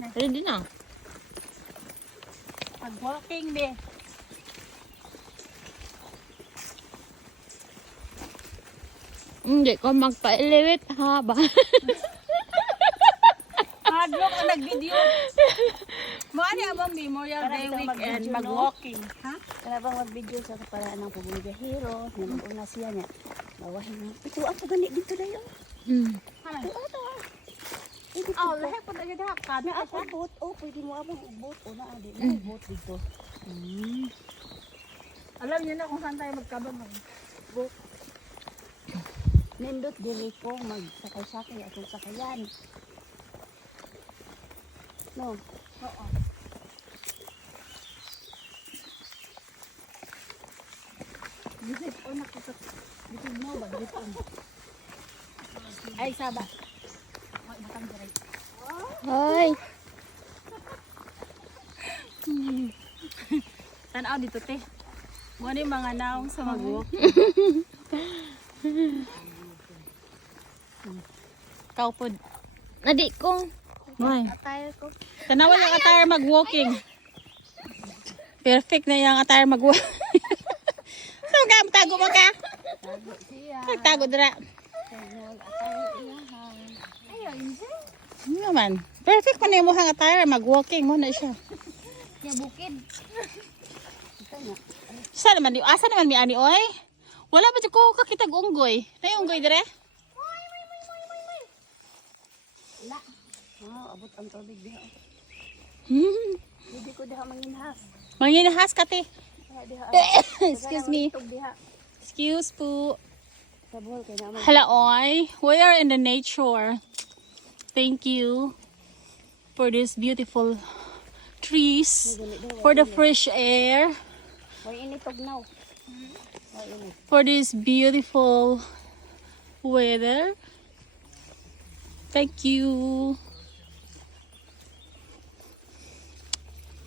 na. Ready na. Mag-walking be. Hindi ko magpa-elevate haba. Hadlok ang nag-video. Maani abang Memorial Day weekend, mag-walking. Ha? Kaya bang mag-video sa kaparaan ng pagmigahiro, una siya niya. Bawahin mo. Ito ako gani dito na yun. Hanay. Ito. Oh, lahat po agad ha. Kada Na ka ako boat. Oh, pwede mo abang boat. O na, adi. Na boat dito. Alam niyo na kung saan tayo magkabang. Boat. Nindot diri ko magsakay-sakay atong sakayan. No. Oo. Visit o nakita. Visit mo ba? Visit on. Ay, saba. Ay, batang diray. Hoy. Tanaw dito, te. Mo ni mga naong sa mag-walk. Kaupod. Nadi ko. May. Attire ko. Tanawa yung attire mag-walking. Perfect na yung attire mag-walking. So, tago mo ka? Tago siya. Tago dira. Tago attire iyahan. Ayaw, hindi. Ano naman? Perfect man yung muhang attire. Mag-walking mo na siya. Niya bukid. Ito na. Saan naman? Asa naman mi ani oy? Wala ba dyan ko kakitag unggoy? Na yung unggoy dire? Wala. Oh, abot ang tubig diha. Hmm. Hindi ko diha manginhas. Manginahas ka te. Kaya diha. Excuse me. Tug diha. Excuse po. Sa buhol kay naman. Hala oy. We are in the nature. Thank you for this beautiful trees. For the fresh air. Way initog now. Way init. For this beautiful weather. Thank you.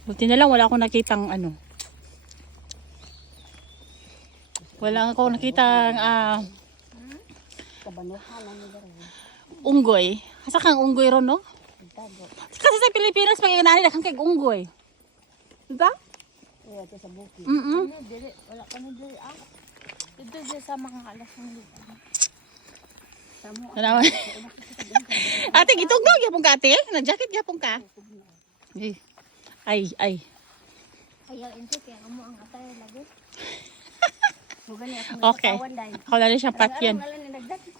Buti na lang wala akong nakitang ano. Wala akong nakitang Kabanuhan na nila rin. unggoy. Asa kang unggoy ron, no? Tago. Kasi sa Pilipinas pag inani na kang kay unggoy. Diba? Kaya ito sa bukid. Mm. Wala ka na dili. Dito sa mga alas ng lupa. Tamo. Ano? Ate, gitugnaw gyapon ka ate? Nag-jacket gyapon ka? Ay. Ayaw inti kaya amo ang atay lagi. Mo gani ako Okay. nagkawan dai. Ako na rin siyang patyan. Alam ni nagdakit